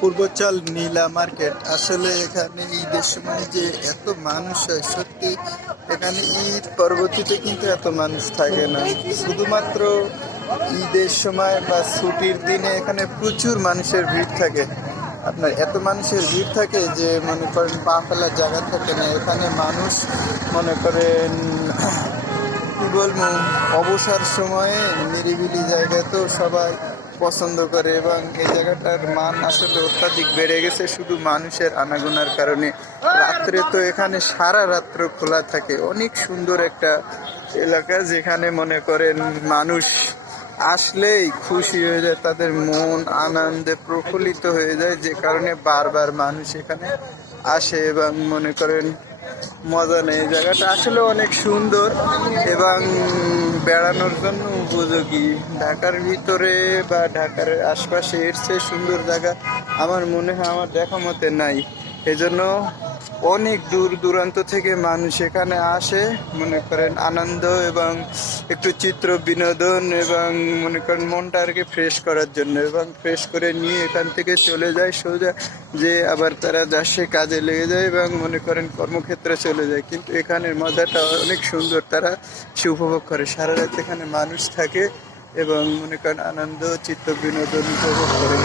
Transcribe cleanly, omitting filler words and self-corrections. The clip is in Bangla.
পূর্বচল নীলা মার্কেট। আসলে এখানে ঈদের সময় যে এত মানুষ হয়, সত্যি এখানে ঈদ পরবর্তীতে কিন্তু এত মানুষ থাকে না। শুধুমাত্র ঈদের সময় বা ছুটির দিনে এখানে প্রচুর মানুষের ভিড় থাকে। আপনার এত মানুষের ভিড় থাকে যে মনে করেন পা ফেলার জায়গা থাকে না। এখানে মানুষ মনে করেন কি বলবো, অবসর সময়ে নিরিবিলি জায়গায় তো সবাই পছন্দ করে, এবং এই জায়গাটার মান আসলে অত্যাধিক বেড়ে গেছে শুধু মানুষের আনাগোনার কারণে। রাত্রে তো এখানে সারা রাত্র খোলা থাকে। অনেক সুন্দর একটা এলাকা, যেখানে মনে করেন মানুষ আসলেই খুশি হয়ে যায়, তাদের মন আনন্দে প্রফুল্লিত হয়ে যায়, যে কারণে বারবার মানুষ এখানে আসে এবং মনে করেন মজা নেই। জায়গাটা আসলে অনেক সুন্দর এবং বেড়ানোর জন্য উপযোগী। ঢাকার ভিতরে বা ঢাকার আশপাশে এর চেয়ে সুন্দর জায়গা আমার মনে হয় আমার দেখা মতে নাই। এজন্য অনেক দূর দূরান্ত থেকে মানুষ এখানে আসে মনে করেন আনন্দ এবং একটু চিত্র বিনোদন এবং মনে করেন মনটা আর কি ফ্রেশ করার জন্য, এবং ফ্রেশ করে নিয়ে এখান থেকে চলে যায় সোজা, যে আবার তারা যাচ্ছে কাজে লেগে যায় এবং মনে করেন কর্মক্ষেত্রে চলে যায়। কিন্তু এখানের মজাটা অনেক সুন্দর, তারা সে উপভোগ করে। সারা রাত এখানে মানুষ থাকে এবং মনে করেন আনন্দ চিত্ত বিনোদন উপভোগ করে।